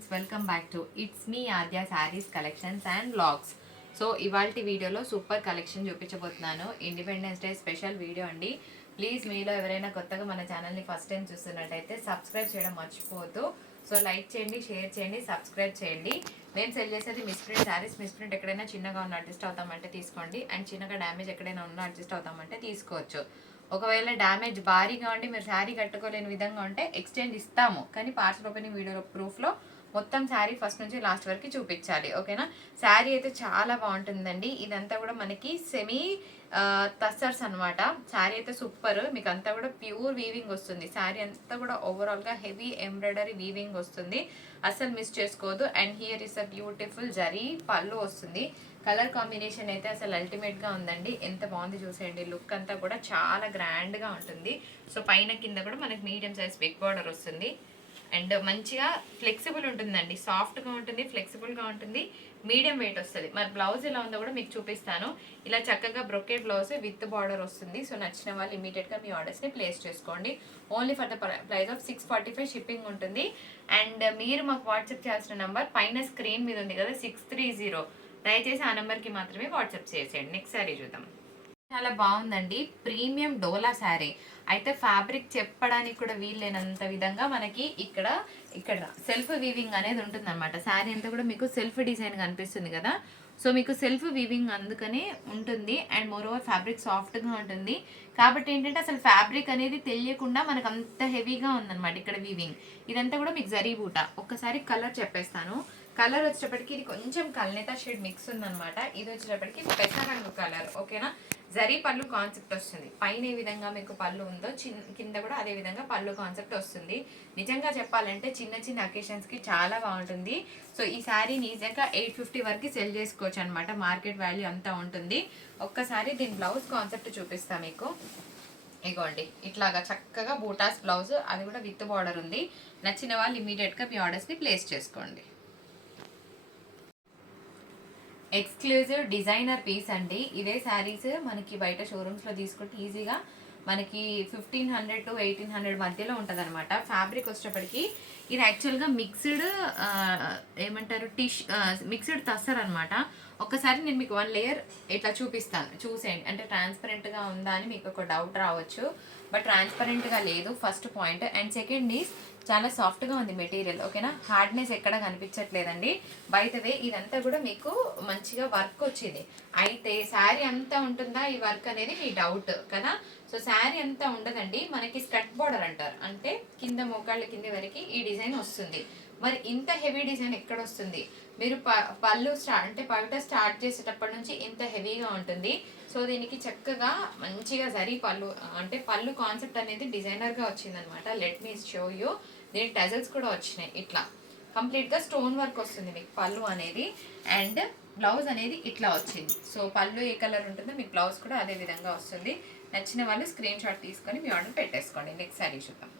Friends, welcome back to it's me Aadya saris collections and vlogs. So ఇవాల్టి వీడియోలో super collection చూపించబోతున్నాను. Independence day special video అండి. Please మీలో ఎవరైనా కొత్తగా మన ఛానల్ని ఫస్ట్ టైం చూస్తున్నట్టయితే సబ్స్క్రైబ్ చేయడం మర్చిపోవద్దు. సో లైక్ చేయండి, షేర్ చేయండి, సబ్స్క్రైబ్ చేయండి. నేను సెల్ చేసేది మిస్ప్రింట్ శారీస్. మిస్ప్రింట్ ఎక్కడైనా చిన్నగా ఉన్న అడ్జస్ట్ అవుతామంటే తీసుకోండి, అండ్ చిన్నగా డ్యామేజ్ ఎక్కడైనా ఉన్న అడ్జస్ట్ అవుతామంటే తీసుకోవచ్చు. ఒకవేళ డ్యామేజ్ భారీగా ఉండి మీరు శారీ కట్టుకోలేని విధంగా ఉంటే ఎక్స్చేంజ్ ఇస్తాము, కానీ పార్సల్ ఓపెనింగ్ వీడియో ప్రూఫ్లో మొత్తం శారీ ఫస్ట్ నుంచి లాస్ట్ వరకు చూపించాలి. ఓకేనా? శారీ అయితే చాలా బాగుంటుందండి. ఇదంతా కూడా మనకి సెమీ టస్సర్స్ అనమాట. శారీ అయితే సూపర్. మీకు అంతా కూడా ప్యూర్ వీవింగ్ వస్తుంది. శారీ అంతా కూడా ఓవరాల్గా హెవీ ఎంబ్రాయిడరీ వీవింగ్ వస్తుంది, అస్సలు మిస్ చేసుకోవద్దు. And here is a beautiful zari పళ్ళు వస్తుంది. కలర్ కాంబినేషన్ అయితే అసలు అల్టిమేట్గా ఉందండి. ఎంత బాగుంది చూసేయండి. లుక్ అంతా కూడా చాలా గ్రాండ్గా ఉంటుంది. సో పైన కింద కూడా మనకి మీడియం సైజ్ బిగ్ బార్డర్ వస్తుంది. అండ్ మంచిగా ఫ్లెక్సిబుల్ ఉంటుందండి. సాఫ్ట్గా ఉంటుంది, ఫ్లెక్సిబుల్గా ఉంటుంది, మీడియం వెయిట్ వస్తుంది. మరి బ్లౌజ్ ఎలా ఉందో కూడా మీకు చూపిస్తాను. ఇలా చక్కగా బ్రొకెట్ బ్లౌజ్ విత్ బార్డర్ వస్తుంది. సో నచ్చిన వాళ్ళు ఇమీడియట్గా మీ ఆర్డర్స్ని ప్లేస్ చేసుకోండి. Only for the price of 645 shipping ఉంటుంది. అండ్ మీరు మాకు వాట్సాప్ చేయాల్సిన నెంబర్ పైన స్క్రీన్ మీద ఉంది కదా, 630. దయచేసి ఆ నెంబర్కి మాత్రమే వాట్సాప్ చేసేయండి. నెక్స్ట్ శారీ చూద్దాం. చాలా బాగుందండి. ప్రీమియం డోలా శారీ అయితే ఫ్యాబ్రిక్ చెప్పడానికి కూడా వీల్లేనంత విధంగా మనకి ఇక్కడ సెల్ఫ్ వీవింగ్ అనేది ఉంటుంది అనమాట. శారీ అంతా కూడా మీకు సెల్ఫ్ డిజైన్ కనిపిస్తుంది కదా. సో మీకు సెల్ఫ్ వీవింగ్ అందుకనే ఉంటుంది. అండ్ మోర్ ఓవర్ ఫ్యాబ్రిక్ సాఫ్ట్గా ఉంటుంది. కాబట్టి ఏంటంటే అసలు ఫ్యాబ్రిక్ అనేది తెలియకుండా మనకు అంత హెవీగా ఉందన్నమాట ఇక్కడ వీవింగ్. ఇదంతా కూడా మీకు జరీ బూట. ఒక్కసారి కలర్ చెప్పేస్తాను. కలర్ వచ్చేటప్పటికి ఇది కొంచెం కల్నేత షేడ్ మిక్స్ ఉందన్నమాట. ఇది వచ్చేటప్పటికి పెసరంగు కలర్. ఓకేనా? జరీ పళ్ళు కాన్సెప్ట్ వస్తుంది. పైన ఏ విధంగా మీకు పళ్ళు ఉందో కింద కూడా అదే విధంగా పళ్ళు కాన్సెప్ట్ వస్తుంది. నిజంగా చెప్పాలంటే చిన్న చిన్న అకేషన్స్కి చాలా బాగుంటుంది. సో ఈ శారీని ఈజీగా 850 వరకు సెల్ చేసుకోవచ్చు అనమాట. మార్కెట్ వాల్యూ అంతా ఉంటుంది. ఒక్కసారి దీని బ్లౌజ్ కాన్సెప్ట్ చూపిస్తా మీకు. ఇగోండి, ఇట్లాగా చక్కగా బూటాస్ బ్లౌజ్, అది కూడా విత్ బార్డర్ ఉంది. నచ్చిన వాళ్ళు ఇమీడియట్గా మీ ఆర్డర్స్ని ప్లేస్ చేసుకోండి. ఎక్స్క్లూజివ్ డిజైనర్ పీస్ అండి. ఇదే శారీస్ మనకి బయట షోరూమ్స్లో తీసుకుంటే ఈజీగా మనకి 1500 to 1800 మధ్యలో ఉంటుంది అనమాట. ఫ్యాబ్రిక్ వచ్చేటప్పటికి ఇది యాక్చువల్గా మిక్స్డ్ ఏమంటారు మిక్స్డ్ తస్సర్ అనమాట. ఒక్కసారి నేను మీకు 1 లేయర్ ఇట్లా చూపిస్తాను, చూసేయండి. అంటే ట్రాన్స్పరెంట్గా ఉందా అని మీకు ఒక డౌట్ రావచ్చు, బట్ ట్రాన్స్పరెంట్గా లేదు, first point. And second is చాలా సాఫ్ట్గా ఉంది మెటీరియల్. ఓకేనా? హార్డ్నెస్ ఎక్కడ కనిపించట్లేదండి. బై ద వే ఇదంతా కూడా మీకు మంచిగా వర్క్ వచ్చింది. అయితే శారీ అంతా ఉంటుందా ఈ వర్క్ అనేది మీ డౌట్ కదా. సో శారీ అంతా ఉండదండి. మనకి స్కర్ట్ బార్డర్ అంటారు, అంటే కింద మోకాళ్ళ కింద వరకు ఈ డిజైన్ వస్తుంది. మరి ఇంత హెవీ డిజైన్ ఎక్కడ వస్తుంది? మీరు పళ్ళు అంటే పవిట స్టార్ట్ చేసేటప్పటి నుంచి ఇంత హెవీగా ఉంటుంది. సో దీనికి చక్కగా మంచిగా జరీ పళ్ళు, అంటే పళ్ళు కాన్సెప్ట్ అనేది డిజైనర్గా వచ్చిందనమాట. Let me show you. దీనికి టజల్స్ కూడా వచ్చినాయి. ఇట్లా కంప్లీట్గా స్టోన్ వర్క్ వస్తుంది మీకు పళ్ళు అనేది. అండ్ బ్లౌజ్ అనేది ఇట్లా వచ్చింది. సో పళ్ళు ఏ కలర్ ఉంటుందో మీకు బ్లౌజ్ కూడా అదే విధంగా వస్తుంది. నచ్చిన వాళ్ళు స్క్రీన్ షాట్ తీసుకొని మీ ఆర్డర్ పెట్టేసుకోండి. నెక్స్ట్ శారీ చూద్దాం.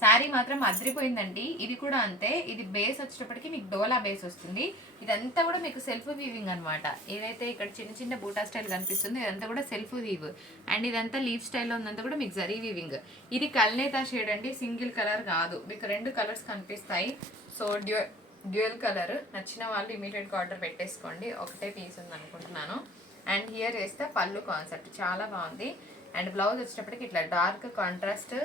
శారీ మాత్రం అదిరిపోయిందండి. ఇది కూడా అంతే. ఇది బేస్ వచ్చేటప్పటికి మీకు డోలా బేస్ వస్తుంది. ఇదంతా కూడా మీకు సెల్ఫ్ వీవింగ్ అనమాట. ఏదైతే ఇక్కడ చిన్న చిన్న బూటా స్టైల్ కనిపిస్తుంది ఇదంతా కూడా సెల్ఫ్ వీవ్. అండ్ ఇదంతా లీవ్ స్టైల్లో ఉందంతా కూడా మీకు జరీ వీవింగ్. ఇది కల్నేతా షేడ్ అండి, సింగిల్ కలర్ కాదు. మీకు 2 కలర్స్ కనిపిస్తాయి. So dual colour. నచ్చిన వాళ్ళు ఇమీడియట్గా ఆర్డర్ పెట్టేసుకోండి. ఒకటే పీస్ ఉంది అనుకుంటున్నాను. అండ్ హియర్ వేస్తే పళ్ళు కాన్సెప్ట్ చాలా బాగుంది. అండ్ బ్లౌజ్ వచ్చేటప్పటికి ఇట్లా డార్క్ కాంట్రాస్ట్,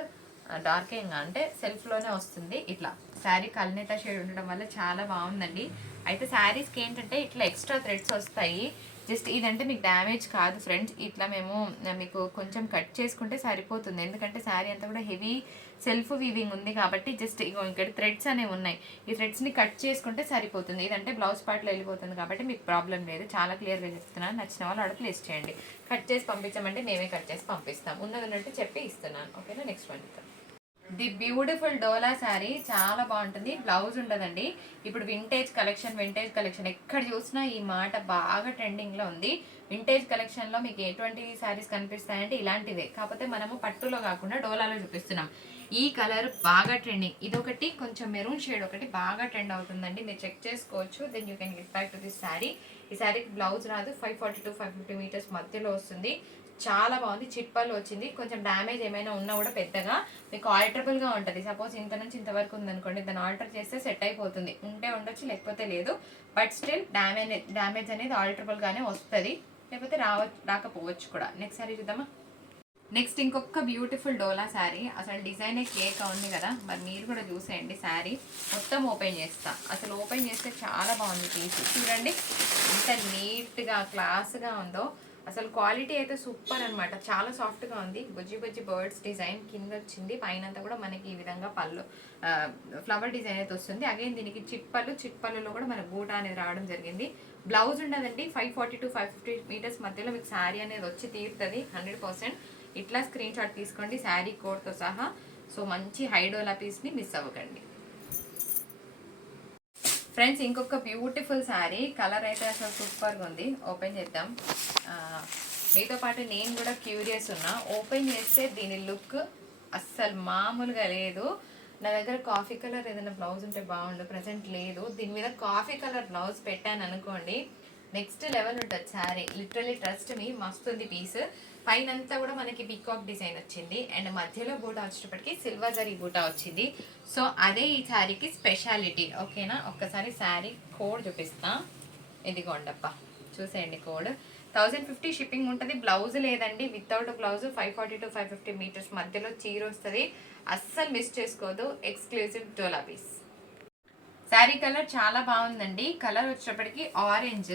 డార్కింగ్ అంటే సెల్ఫ్లోనే వస్తుంది. ఇట్లా శారీ కల్నేత షేడ్ ఉండడం వల్ల చాలా బాగుందండి. అయితే శారీస్కి ఏంటంటే ఇట్లా ఎక్స్ట్రా థ్రెడ్స్ వస్తాయి. జస్ట్ ఇదంటే మీకు డ్యామేజ్ కాదు ఫ్రెండ్స్. ఇట్లా మేము మీకు కొంచెం కట్ చేసుకుంటే సరిపోతుంది. ఎందుకంటే శారీ అంతా కూడా హెవీ సెల్ఫ్ వీవింగ్ ఉంది కాబట్టి జస్ట్ ఇక్కడ థ్రెడ్స్ అనేవి ఉన్నాయి. ఈ థ్రెడ్స్ని కట్ చేసుకుంటే సరిపోతుంది. ఇదంటే బ్లౌజ్ పార్ట్లో వెళ్ళిపోతుంది కాబట్టి మీకు ప్రాబ్లం లేదు. చాలా క్లియర్గా చెప్తున్నాను. నచ్చిన వాళ్ళు ఆర్డర్ ప్లేస్ చేయండి. కట్ చేసి పంపించమంటే మేమే కట్ చేసి పంపిస్తాం. ఉన్నదన్నట్టు చెప్పి ఇస్తున్నాను. ఓకేనా? Next one. ది బ్యూటిఫుల్ డోలా శారీ చాలా బాగుంటుంది. బ్లౌజ్ ఉండదండి. ఇప్పుడు వింటేజ్ కలెక్షన్ ఎక్కడ చూసినా ఈ మాట బాగా ట్రెండింగ్లో ఉంది. వింటేజ్ కలెక్షన్లో మీకు ఎటువంటి శారీస్ కనిపిస్తాయంటే ఇలాంటివే, కాకపోతే మనము పట్టులో కాకుండా డోలాలో చూపిస్తున్నాం. ఈ కలర్ బాగా ట్రెండింగ్. ఇదొకటి కొంచెం మెరూన్ షేడ్ ఒకటి బాగా ట్రెండ్ అవుతుందండి. మీరు చెక్ చేసుకోవచ్చు. Then you can get back to this sari. ఈ శారీకి బ్లౌజ్ రాదు. 540 to 550 మీటర్స్ మధ్యలో వస్తుంది. చాలా బాగుంది. చిట్పల్లు వచ్చింది. కొంచెం డ్యామేజ్ ఏమైనా ఉన్నా కూడా పెద్దగా మీకు ఆల్టరబుల్గా ఉంటుంది. సపోజ్ ఇంత నుంచి ఇంతవరకు ఉందనుకోండి, దాన్ని ఆల్టర్ చేస్తే సెట్ అయిపోతుంది. ఉంటే ఉండొచ్చు, లేకపోతే లేదు. బట్ స్టిల్ డ్యామేజ్ అనేది ఆల్టరబుల్గానే వస్తుంది, లేకపోతే రాకపోవచ్చు కూడా. నెక్స్ట్ సారీ చూద్దామా. నెక్స్ట్ ఇంకొక బ్యూటిఫుల్ డోలా శారీ. అసలు డిజైనే కేక్ ఉంది కదా, మరి మీరు కూడా చూసేయండి. శారీ మొత్తం ఓపెన్ చేస్తా. అసలు ఓపెన్ చేస్తే చాలా బాగుంది పీస్. చూడండి ఎంత నీట్గా క్లాస్గా ఉందో. అసలు క్వాలిటీ అయితే సూపర్ అనమాట. చాలా సాఫ్ట్గా ఉంది. బుజ్జి బుజ్జి బర్డ్స్ డిజైన్ కింద వచ్చింది. పైన అంతా కూడా మనకి ఈ విధంగా పళ్ళు ఫ్లవర్ డిజైన్ అయితే వస్తుంది. అగైన్ దీనికి చిట్పల్లులో కూడా మనకు బూటా అనేది రావడం జరిగింది. బ్లౌజ్ ఉండదండి. 540 to 550 మీటర్స్ మధ్యలో మీకు శారీ అనేది వచ్చి తీరుతుంది 100%. ఇట్లా స్క్రీన్ షాట్ తీసుకోండి శారీ కోడ్తో సహా. సో మంచి హైడోలా పీస్ని మిస్ అవ్వకండి ఫ్రెండ్స్. ఇంకొక బ్యూటిఫుల్ శారీ. కలర్ అయితే అసలు సూపర్గా ఉంది. ఓపెన్ చేద్దాం. మీతో పాటు నేను కూడా క్యూరియస్ ఉన్నా. ఓపెన్ చేస్తే దీని లుక్ అస్సలు మామూలుగా లేదు. నా దగ్గర కాఫీ కలర్ ఏదైనా బ్లౌజ్ ఉంటే బాగుండు, ప్రజెంట్ లేదు. దీని మీద కాఫీ కలర్ బ్లౌజ్ పెట్టాను అనుకోండి, నెక్స్ట్ లెవెల్ ఉంటుంది శారీ. లిటరలీ ట్రస్ట్ మీ, మస్తుంది పీస్. పైన అంతా కూడా మనకి పీకాక్ డిజైన్ వచ్చింది అండ్ మధ్యలో బూటా వచ్చేటప్పటికి సిల్వర్ జరీ బూటా వచ్చింది. సో అదే ఈ శారీకి స్పెషాలిటీ. ఓకేనా, ఒక్కసారి శారీ కోడ్ చూపిస్తా. ఇదిగోండప్ప, చూసేయండి కోడ్. 1050 షిప్పింగ్ ఉంటుంది. బ్లౌజ్ లేదండి, వితౌట్ బ్లౌజ్ 540 to 550 మీటర్స్ మధ్యలో చీర వస్తుంది. అస్సలు మిస్ చేసుకోదు. ఎక్స్క్లూజివ్ డోలా పీస్. శారీ కలర్ చాలా బాగుందండి. కలర్ వచ్చేటప్పటికి ఆరెంజ్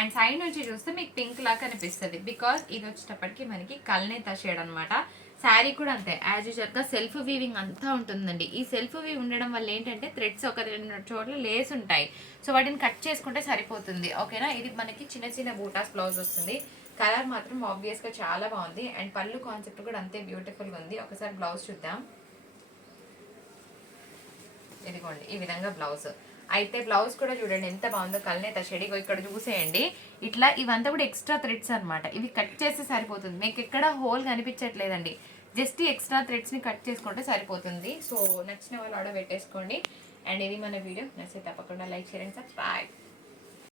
అండ్ సైడ్ నుంచి చూస్తే మీకు పింక్ లాగా కనిపిస్తుంది. బికాస్ ఇది వచ్చేటప్పటికి మనకి కల్నేత షేడ్ అనమాట. శారీ కూడా అంతే యాజ్ యూజువల్గా సెల్ఫ్ వీవింగ్ అంతా ఉంటుందండి. ఈ సెల్ఫ్ వీవ్ ఉండడం వల్ల ఏంటంటే థ్రెడ్స్ ఒక 2 చోట్ల లేస్ ఉంటాయి. సో వాటిని కట్ చేసుకుంటే సరిపోతుంది. ఓకేనా, ఇది మనకి చిన్న చిన్న బూటాస్ బ్లౌజ్ వస్తుంది. కలర్ మాత్రం ఆబ్వియస్గా చాలా బాగుంది అండ్ పళ్ళు కాన్సెప్ట్ కూడా అంతే బ్యూటిఫుల్గా ఉంది. ఒకసారి బ్లౌజ్ చూద్దాం. ఇదిగోండి ఈ విధంగా బ్లౌజ్. అయితే బ్లౌజ్ కూడా చూడండి ఎంత బాగుందో. కల్నేత షేడ్ ఇక్కడ చూసేయండి. ఇట్లా ఇవంతా కూడా ఎక్స్ట్రా థ్రెడ్స్ అనమాట. ఇవి కట్ చేస్తే సరిపోతుంది. మీకు ఎక్కడ హోల్ కనిపించట్లేదండి, జస్ట్ ఈ ఎక్స్ట్రా థ్రెడ్స్ని కట్ చేసుకుంటే సరిపోతుంది. సో నచ్చిన వాళ్ళు ఆర్డర్ పెట్టేసుకోండి. అండ్ ఇది మన వీడియో నచ్చితే తప్పకుండా లైక్, షేర్ అండ్ సబ్స్క్రైబ్.